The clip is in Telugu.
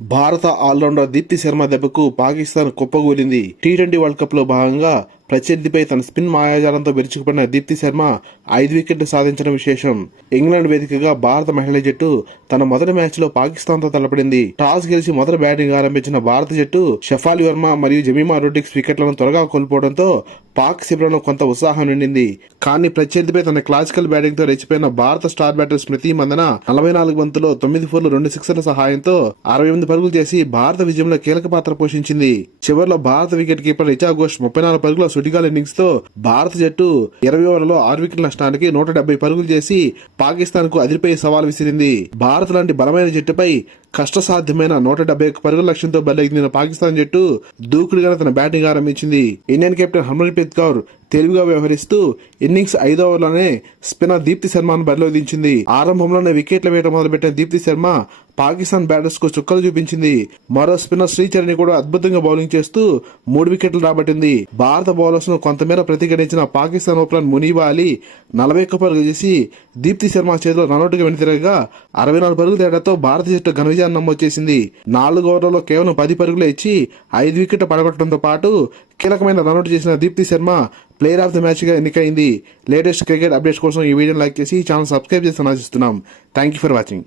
భారత ఆల్రౌండర్ దీప్తి శర్మ దెబ్బకు పాకిస్తాన్ కుప్పగూలింది. టీ20 వరల్డ్ కప్ లో భాగంగా ప్రత్యర్థిపై తన స్పిన్ మాయాజాలంతో విరుచుకుపడిన దీప్తి శర్మ 5 వికెట్లు సాధించడం విశేషం. ఇంగ్లాండ్ వేదికగా భారత మహిళా జట్టు తన మొదటి మ్యాచ్ లో పాకిస్తాన్ తో తలపడింది. టాస్ గెలిచి మొదటి బ్యాటింగ్ ఆరంభించిన భారత జట్టు షఫాలి వర్మ మరియు జమీమా రోడ్రిగ్స్ వికెట్లను త్వరగా కోల్పోవడంతో పాక్ శిబిరంలో కొంత ఉత్సాహం నిండింది. కానీ ప్రత్యర్థిపై తన క్లాసికల్ బ్యాటింగ్ తో రెచ్చిపోయిన భారత స్టార్ బ్యాటర్ స్మృతి మందన 44 బంతుల్లో 9 ఫోర్లు 2 సిక్సర్ల సహాయంతో 68 పరుగులు చేసి భారత విజయంలో కీలక పాత్ర పోషించింది. చివరిలో భారత వికెట్ కీపర్ రిచా ఘోష్ 34 పరుగుల సుడిగాలి ఇన్నింగ్స్ తో భారత జట్టు 20 ఓవర్లలో 6 వికెట్ల నష్టానికి 170 పరుగులు చేసి పాకిస్తాన్ కు అదిరిపోయే సవాల్ విసిరింది. భారత్ లాంటి బలమైన జట్టుపై కష్టసాధ్యమైన 171 పరుగుల లక్ష్యంతో బరిలోకి పాకిస్తాన్ జట్టు దూకుడుగా తన బ్యాటింగ్ ఆరంభించింది. ఇండియన్ కెప్టెన్ హర్మన్ప్రీత్ కౌర్ తెలివిగా వ్యవహరిస్తూ ఇన్నింగ్స్ 5వ ఓవర్లోనే స్పిన్నర్ దీప్తి శర్మను బరిలో దించింది. ఆరంభంలోనే వికెట్ల వేట మొదలుపెట్టిన దీప్తి శర్మ పాకిస్తాన్ బ్యాటర్స్ కు చుక్కలు చూపించింది. మరో స్పిన్నర్ శ్రీచరణి కూడా అద్భుతంగా బౌలింగ్ చేస్తూ 3 వికెట్లు రాబట్టింది. భారత బౌలర్స్ ను కొంతమేర ప్రతిఘటించిన పాకిస్తాన్ ఓపెనర్ మునీబా అలీ 41 పరుగులు చేసి దీప్తి శర్మ చేతిలో రనౌట్గా వెనుతిరగగా 64 పరుగుల తేడాతో భారత జట్టు ఘన విజయాన్ని నమోదు చేసింది. 4 ఓవర్లలో కేవలం 10 పరుగులే ఇచ్చి 5 వికెట్లు పడగొట్టడంతో పాటు కీలకమైన రనౌట్ చేసిన Deepti Sharma player of the match గా ఎన్నికైంది. లేటెస్ట్ క్రికెట్ అప్డేట్స్ కోసం ఈ వీడియోని లైక్ చేసి ఛానల్ సబ్స్క్రైబ్ చేసి ఆశిస్తున్నాం. Thank you for watching.